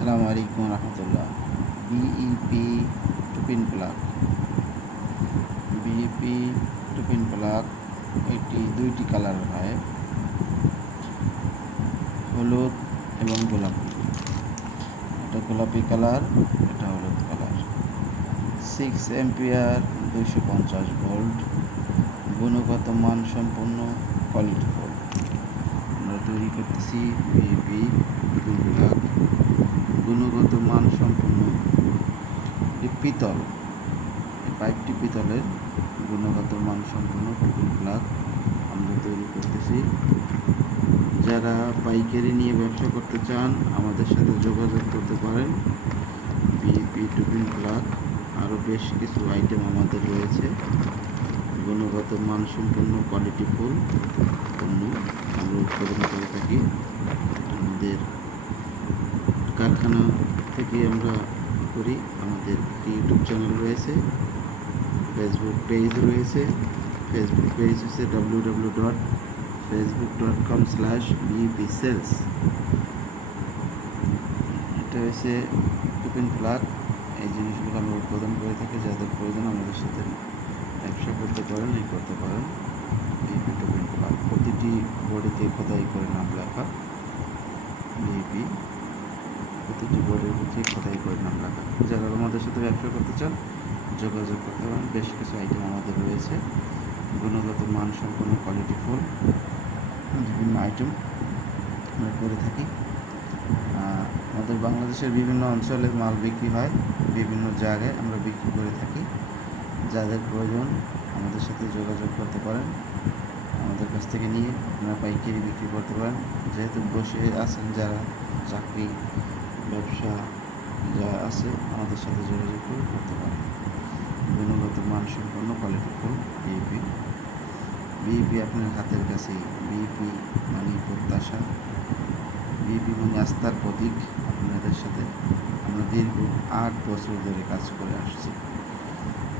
আসসালামু আলাইকুম রহমতুল্লাহ। BEP two pin plug BEP two pin plug এটি দুইটি কালার হয়। হলুদ এবং গোলাপি। এটা গোলাপি কালার এটা হলুদ কালার সিক্স এম্পিয়ার দুইশো পঞ্চাশ ভোল্ট গুণগত মান সম্পন্ন কোয়ালিটি ফুল আমরা তৈরি করতেছি বিইপি টুপিন প্লাগ গুণগত মান সম্পন্ন এটি পিতল, এই পাইপটি পিতলের গুণগত মান সম্পন্ন টুকুন প্লাগ আমরা তৈরি করতেছি। যারা পাইকারি নিয়ে ব্যবসা করতে চান, আমাদের সাথে যোগাযোগ করতে পারেন। বিপি টুপিন প্লাগ আরও বেশ কিছু আইটেম আমাদের রয়েছে। গুণগত মান সম্পন্ন কোয়ালিটি ফুল পণ্য আমরা উৎপাদন করে থাকি আমাদের কারখানা থেকে আমরা করি। আমাদের ইউটিউব চ্যানেল রয়েছে, ফেসবুক পেজ রয়েছে, ফেসবুক পেজ হচ্ছে W W dot Facebook dot com slash BP sales এটা হচ্ছে টিফিন প্লাগ এই জিনিসগুলো আমরা উৎপাদন করে থাকি, যাদের প্রয়োজন আমাদের সাথে ব্যবসা করতে পারেন, এই করতে পারেন। বিপি টিফিন প্লাগ প্রতিটি বডিতে খোদাই করে নাম লেখা বিপি প্রতিটি বোর্ডের ভিতরে খোদাই নাম লেখা যারা আমাদের সাথে ব্যবসা করতে চান, যোগাযোগ করতে পারেন। বেশ কিছু আইটেম আমাদের রয়েছে। গুণগত মান সম্পন্ন কোয়ালিটি ফুল বিভিন্ন আইটেম আমরা করে থাকি। আমাদের বাংলাদেশের বিভিন্ন অঞ্চলে মাল বিক্রি হয়, বিভিন্ন জায়গায় আমরা বিক্রি করে থাকি। যাদের প্রয়োজন, আমাদের সাথে যোগাযোগ করতে পারেন। আমাদের কাছ থেকে নিয়ে আপনারা পাইকারি বিক্রি করতে পারেন। যেহেতু বসে আছেন যারা, চাকরি ব্যবসা যা আছে, আমাদের সাথে যোগাযোগ করে করতে পারেন। গুণগত মান সম্পন্ন কোয়ালিটি ফুল বিইপি বিইপি আপনার হাতের কাছে বিইপি মানে প্রত্যাশা। বিইপি মানে আস্থার প্রতীক আপনাদের সাথে। আমরা দীর্ঘ আট বছর ধরে কাজ করে আসছি।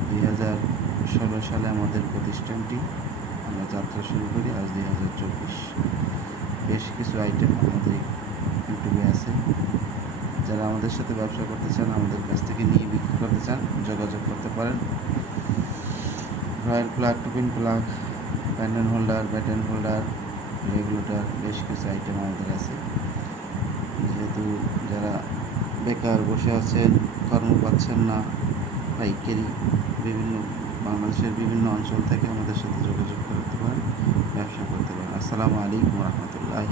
দুই হাজার ষোলো সালে আমাদের প্রতিষ্ঠানটি আমরা যাত্রা শুরু করি, আজ দুই হাজার চব্বিশ। বেশ কিছু আইটেম আমাদের ইউটিউবে আছে। যারা আমাদের সাথে ব্যবসা করতে চান, আমাদের কাছ থেকে নিয়ে বিক্রি করতে চান, যোগাযোগ করতে পারেন। Royal plug two pin plug pendant holder batten holder regulator বেশ কিছু আইটেম আমাদের আছে। যেহেতু যারা বেকার বসে আছেন, কর্ম পাচ্ছেন না, পাইকারি বিভিন্ন, বাংলাদেশের বিভিন্ন অঞ্চল থেকে আমাদের সাথে যোগাযোগ করতে পারেন, ব্যবসা করতে পারেন। আসসালামু আলাইকুম রহমতুল্লাহ